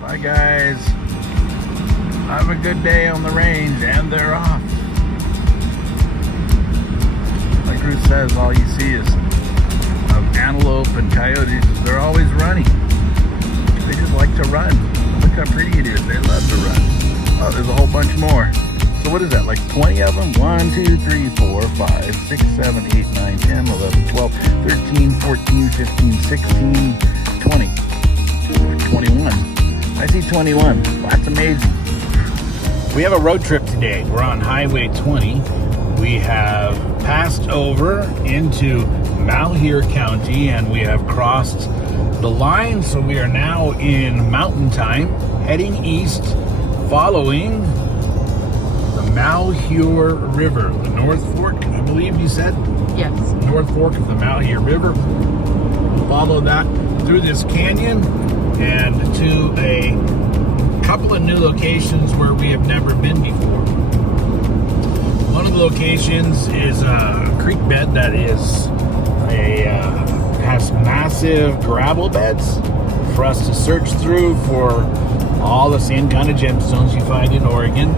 Bye guys. Have a good day on the range, and they're off. Like Ruth says, all you see is antelope and coyotes. They're always running. They just like to run. Look how pretty it is. They love to run. Oh, there's a whole bunch more. So what is that, like 20 of them? 1, 2, 3, 4, 5, 6, 7, 8, 9, 10, 11, 12, 13, 14, 15, 16, 20, 21. I see 21. That's amazing. We have a road trip today. We're on Highway 20. We have passed over into Malheur County and we have crossed the line. So we are now in mountain time, heading east, following the Malheur River, the North Fork, I believe you said? Yes. North Fork of the Malheur River. Follow that through this canyon and to a couple of new locations where we have never been before. One of the locations is a creek bed that is has massive gravel beds for us to search through for all the same kind of gemstones you find in Oregon.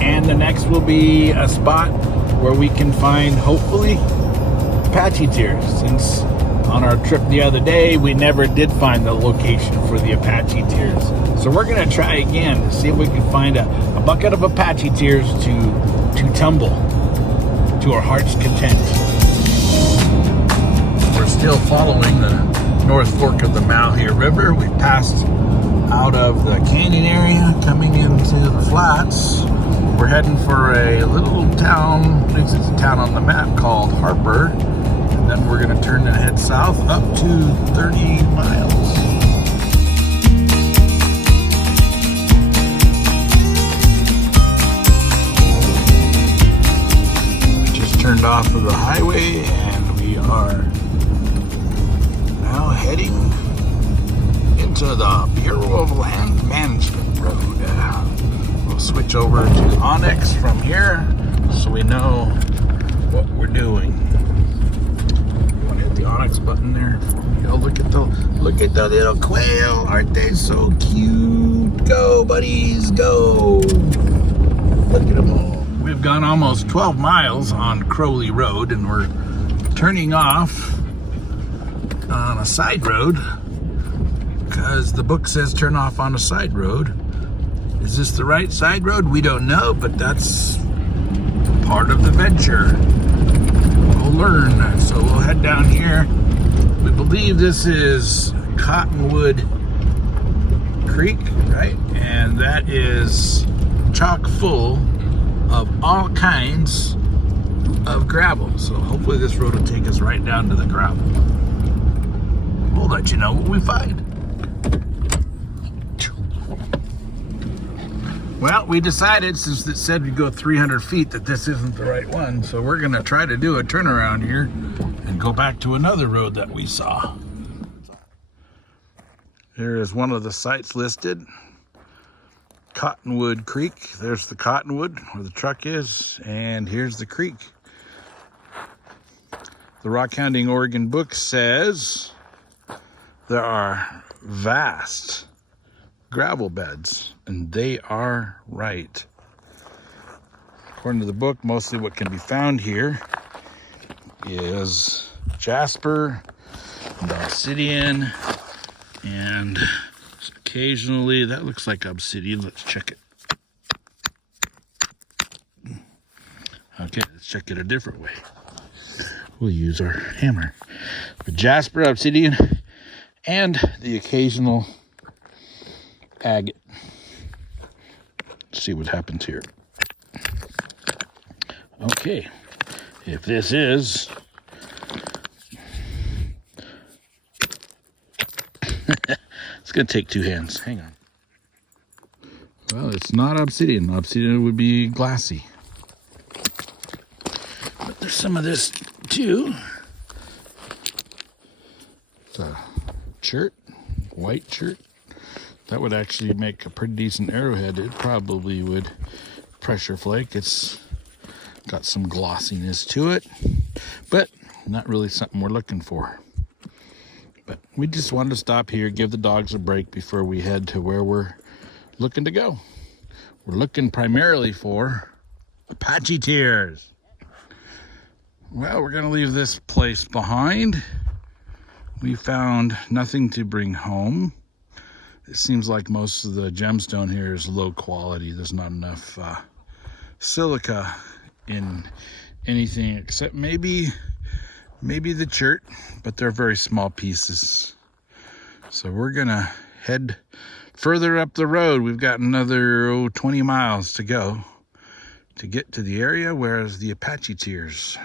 And the next will be a spot where we can find, hopefully, Apache Tears. Since on our trip the other day, we never did find the location for the Apache Tears. So we're going to try again to see if we can find a bucket of Apache Tears to tumble to our heart's content. We're still following the North Fork of the Malheur River. We passed out of the canyon area, coming into the flats. We're heading for a little town, at least it's a town on the map, called Harper. And then we're going to turn and head south up to 30 miles. We just turned off of the highway and we are now heading into the Bureau of Land Management Road. We'll switch over to Onyx from here so we know what we're doing. You want to hit the Onyx button there? Oh, look at the little quail. Aren't they so cute? Go, buddies, go. Look at them all. We've gone almost 12 miles on Crowley Road and we're turning off on a side road because the book says turn off on a side road. Is this the right side road? We don't know, but that's part of the venture. We'll learn. So we'll head down here. We believe this is Cottonwood Creek, right? And that is chock full of all kinds of gravel. So hopefully this road will take us right down to the gravel. We'll let you know what we find. Well, we decided, since it said we go 300 feet, that this isn't the right one. So we're going to try to do a turnaround here and go back to another road that we saw. Here is one of the sites listed. Cottonwood Creek. There's the Cottonwood, where the truck is. And here's the creek. The Rockhounding Oregon book says there are vast gravel beds, and they are right. According to the book, mostly what can be found here is Jasper and Obsidian, and occasionally, that looks like Obsidian. Let's check it. Okay, let's check it a different way. We'll use our hammer. But Jasper, Obsidian, and the occasional agate. Let's see what happens here. Okay, if this is it's gonna take two hands. Hang on. Well, it's not obsidian. Obsidian would be glassy. But there's some of this too. It's a chert, white chert. That would actually make a pretty decent arrowhead. It probably would pressure flake. It's got some glossiness to it, but not really something we're looking for. But we just wanted to stop here, give the dogs a break before we head to where we're looking to go. We're looking primarily for Apache Tears. Well, we're going to leave this place behind. We found nothing to bring home. It seems like most of the gemstone here is low quality. There's not enough silica in anything except maybe the chert, but they're very small pieces. So we're gonna head further up the road. We've got another 20 miles to go to get to the area where the Apache Tears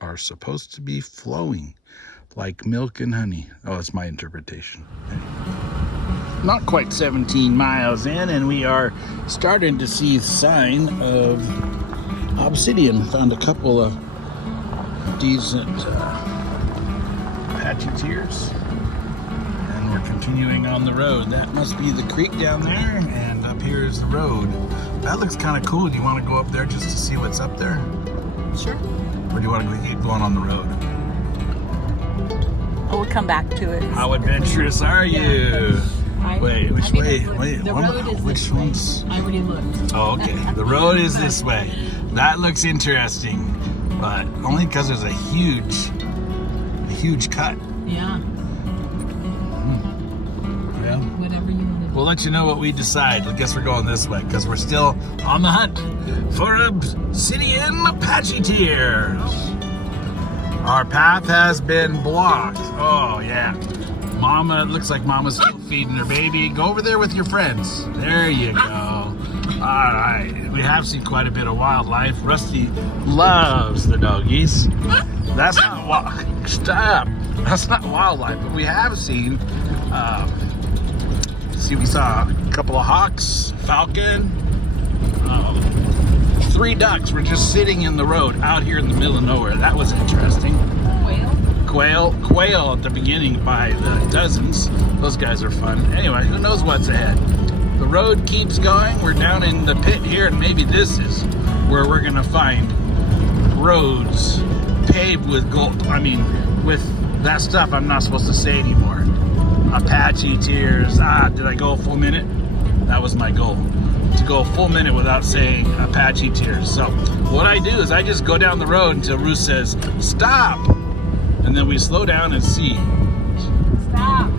are supposed to be flowing like milk and honey. Oh, it's my interpretation. Not quite 17 miles in, and we are starting to see sign of Obsidian. Found a couple of decent Apache Tears, and we're continuing on the road. That must be the creek down there, and up here is the road. That looks kind of cool. Do you want to go up there just to see what's up there? Sure. Or do you want to keep going on the road? Oh, we'll come back to it. How adventurous are you? Wait, which way? Wait, the road is which this one's? way. I already looked. Oh, okay. The road is this way. That looks interesting, but only because there's a huge cut. Yeah. Yeah. Whatever you want to do. We'll let you know what we decide. I guess we're going this way because we're still on the hunt for Obsidian Apache Tears. Our path has been blocked. Oh, yeah. Mama, it looks like Mama's still feeding her baby. Go over there with your friends. There you go. All right. We have seen quite a bit of wildlife. Rusty loves the doggies. That's not Stop. That's not wildlife, but we have seen. We saw a couple of hawks, falcon, 3 ducks were just sitting in the road out here in the middle of nowhere. That was interesting. Quail at the beginning by the dozens. Those guys are fun. Anyway, who knows what's ahead? The road keeps going. We're down in the pit here, and maybe this is where we're gonna find roads paved with gold. I mean, with that stuff I'm not supposed to say anymore. Apache Tears. Did I go a full minute? That was my goal, to go a full minute without saying Apache Tears. So what I do is I just go down the road until Ruth says, stop. And then we slow down and see. Stop.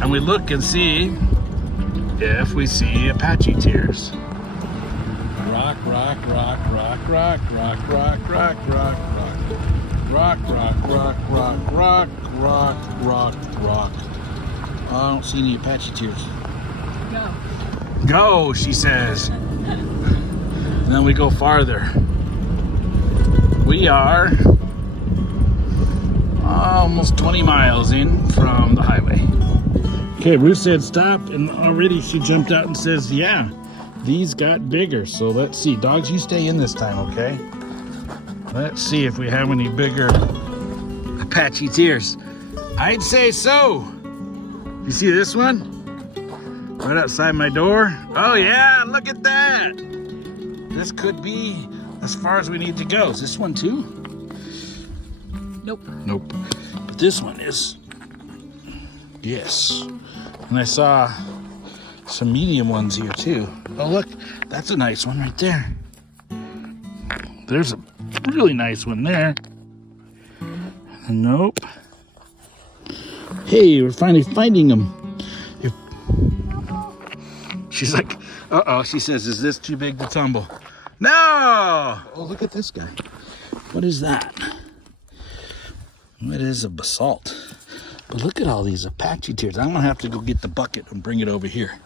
And we look and see if we see Apache Tears. Rock, rock, rock, rock, rock, rock, rock, rock, rock, rock. Rock, rock, rock, rock, rock, rock, rock, rock. I don't see any Apache Tears. Go. Go, she says. And then we go farther. We are almost 20 miles in from the highway. Okay, Ruth said stop, and already she jumped out and says, yeah, these got bigger. So let's see. Dogs, you stay in this time, okay? Let's see if we have any bigger Apache Tears. I'd say so. You see this one? Right outside my door. Oh yeah, look at that. This could be as far as we need to go. Is this one too? Nope. Nope. But this one is. Yes. And I saw some medium ones here too. Oh look, that's a nice one right there. There's a really nice one there. Nope. Hey, we're finally finding them. She's like, uh-oh. She says, is this too big to tumble? No! Oh, look at this guy. What is that? It is a basalt. But look at all these Apache Tears. I'm going to have to go get the bucket and bring it over here.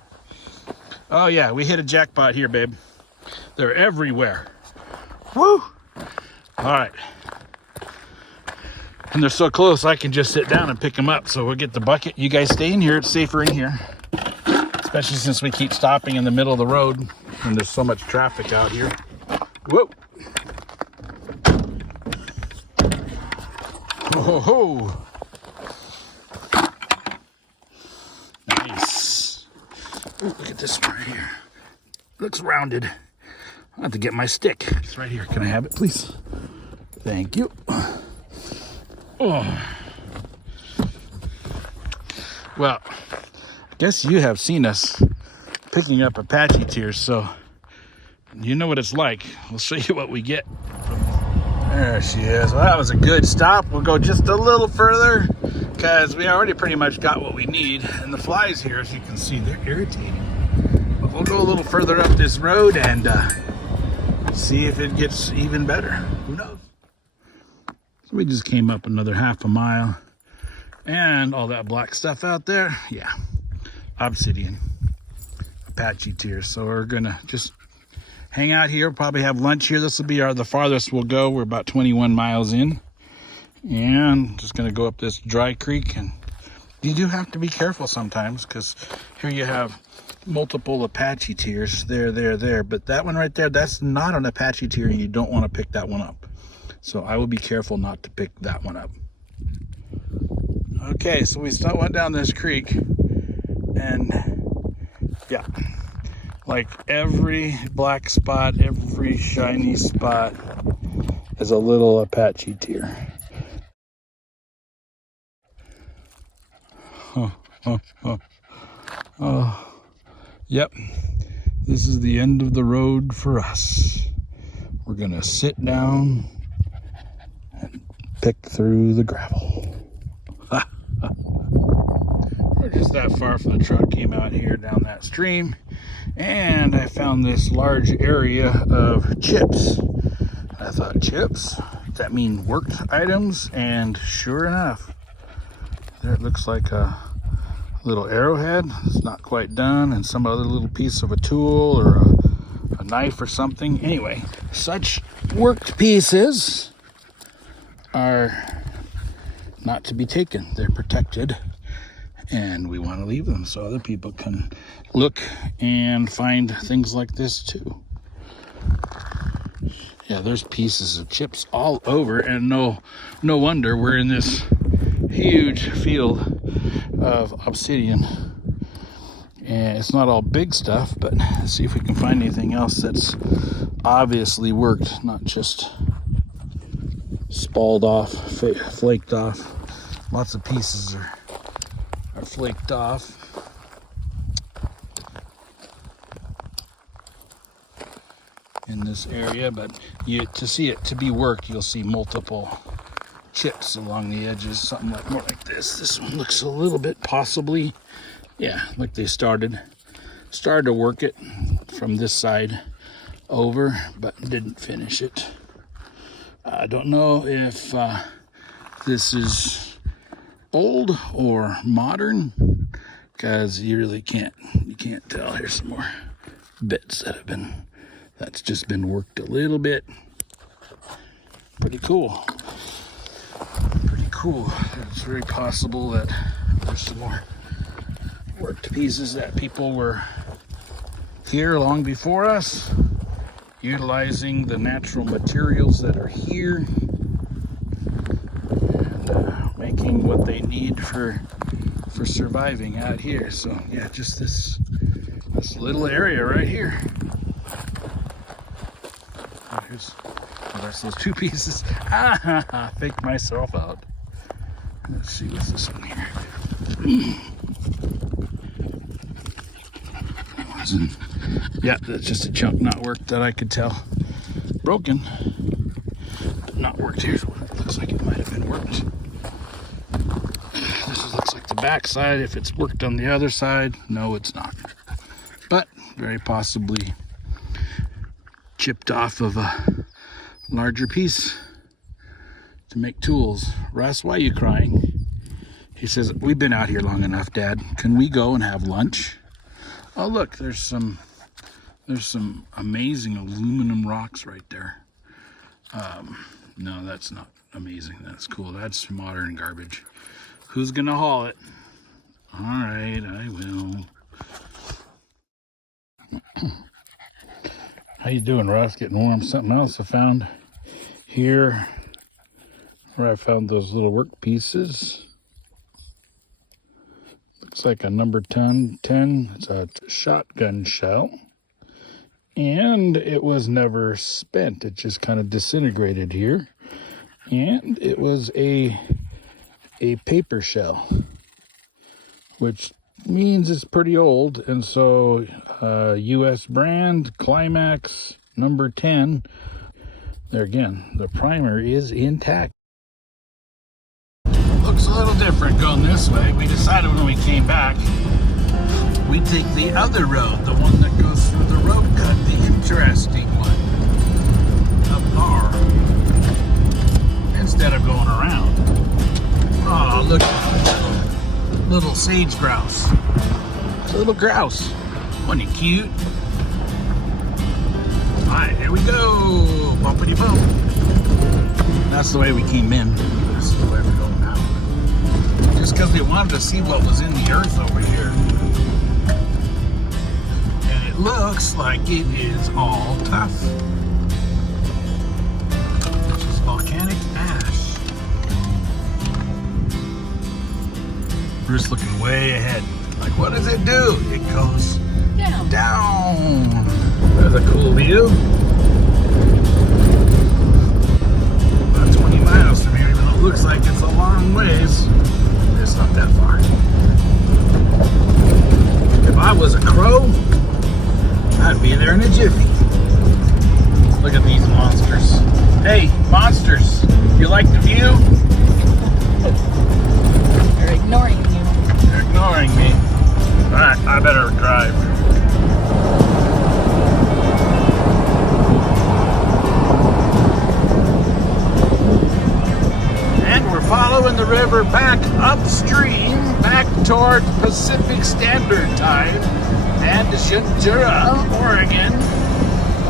Oh, yeah, we hit a jackpot here, babe. They're everywhere. Woo! All right. And they're so close, I can just sit down and pick them up. So we'll get the bucket. You guys stay in here. It's safer in here. Especially since we keep stopping in the middle of the road and there's so much traffic out here. Whoa. Ho, ho, ho. Nice. Ooh, look at this one right here. Looks rounded. I'll have to get my stick. It's right here. Can I have it, please? Thank you. Oh. Well, I guess you have seen us picking up Apache Tears, so you know what it's like. We'll show you what we get. There she is. Well, that was a good stop. We'll go just a little further because we already pretty much got what we need. And the flies here, as you can see, they're irritating. But we'll go a little further up this road and see if it gets even better. Who knows? So we just came up another half a mile. And all that black stuff out there, yeah, Obsidian, Apache Tears. So we're gonna just hang out here, probably have lunch here. This will be the farthest we'll go. We're about 21 miles in. And just gonna go up this dry creek. And you do have to be careful sometimes because here you have multiple Apache Tears, there. But that one right there, that's not an Apache Tear and you don't wanna pick that one up. So I will be careful not to pick that one up. Okay, so we went down this creek, and yeah, like every black spot, every shiny spot is a little Apache Tear. Oh, yep, this is the end of the road for us. We're gonna sit down and pick through the gravel. We're just that far from the truck, came out here down that stream, and I found this large area of chips. I thought, chips? Does that mean worked items? And sure enough, there it looks like a little arrowhead. It's not quite done, and some other little piece of a tool or a knife or something. Anyway, such worked pieces are not to be taken. They're protected, and we want to leave them so other people can look and find things like this too. Yeah, there's pieces of chips all over, and no wonder we're in this huge field of obsidian. And it's not all big stuff, but let's see if we can find anything else that's obviously worked, not just spalled off, flaked off. Lots of pieces are flaked off. In this area, but to see it to be worked, you'll see multiple chips along the edges, something like more like this. This one looks a little bit possibly, yeah, like they started to work it from this side over, but didn't finish it. I don't know if this is old or modern, because you really can't tell. Here's some more bits that's just been worked a little bit. Pretty cool. It's very possible that there's some more worked pieces that people were here long before us, utilizing the natural materials that are here and making what they need for surviving out here. So yeah, just this little area right here. There's those two pieces. Faked myself out. Let's see, what's this one here? Yeah, that's just a chunk not worked that I could tell. Broken, but not worked. Here's what it looks like it might have been worked. This looks like the back side. If it's worked on the other side, no, it's not. But very possibly chipped off of a larger piece to make tools. Russ, why are you crying? He says, we've been out here long enough, Dad. Can we go and have lunch? Oh, look, there's some amazing aluminum rocks right there. No, that's not amazing. That's cool. That's modern garbage. Who's gonna haul it? All right, I will. How you doing, Russ? Getting warm? Something else I found here where I found those little work pieces. Looks like a number 10. It's a shotgun shell. And it was never spent. It just kind of disintegrated here. And it was a paper shell. which means it's pretty old. And so US brand, Climax number 10. There again, the primer is intact. Looks a little different going this way. We decided when we came back, we'd take the other road, the one that goes through the road cut, the interesting one, up there, instead of going around. Oh, look, little sage grouse. It's a little grouse. Wasn't he cute? All right, here we go. Bumpity bump. That's the way we came in. This is the way we're going now. Just because we wanted to see what was in the earth over here. And it looks like it is all tough. This is volcanic ash. Bruce looking way ahead. Like, what does it do? It goes down. There's a cool view. About 20 miles from here, even though it looks like it's a long ways. It's not that far. If I was a crow, I'd be there in a jiffy. Look at these monsters. Hey, monsters, you like the view? They're ignoring you. They're ignoring me. Alright, I better drive. And we're following the river back upstream, back toward Pacific Standard Time and Shindura, Oregon,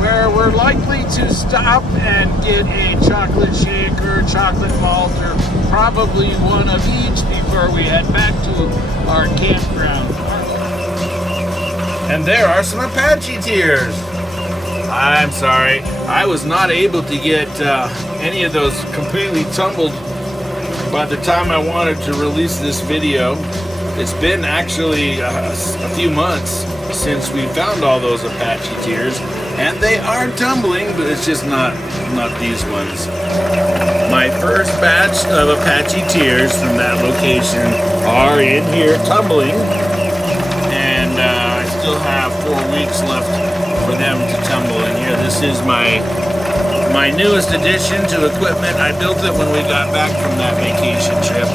where we're likely to stop and get a chocolate shake or chocolate malt or probably one of each before we head back to our campground. And there are some Apache Tears. I'm sorry, I was not able to get any of those completely tumbled by the time I wanted to release this video. It's been actually a few months since we found all those Apache Tears, and they are tumbling, but it's just not these ones. My first batch of Apache Tears from that location are in here tumbling, and I still have 4 weeks left for them to tumble in here. This is my newest addition to equipment. I built it when we got back from that vacation trip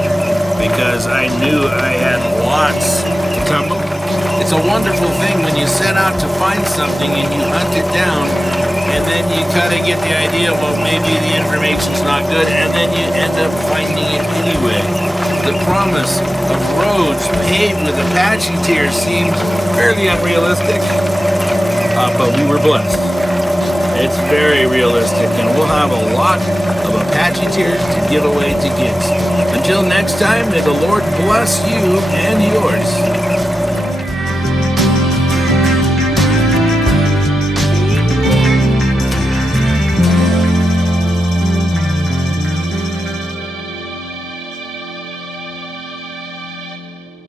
because I knew I had lots to tumble. It's a wonderful thing when you set out to find something and you hunt it down, and then you kind of get the idea, well, maybe the information's not good, and then you end up finding it anyway. The promise of roads paved with Apache Tears seemed fairly unrealistic, but we were blessed. It's very realistic, and we'll have a lot of Apache Tears to give away to kids. Until next time, may the Lord bless you and yours.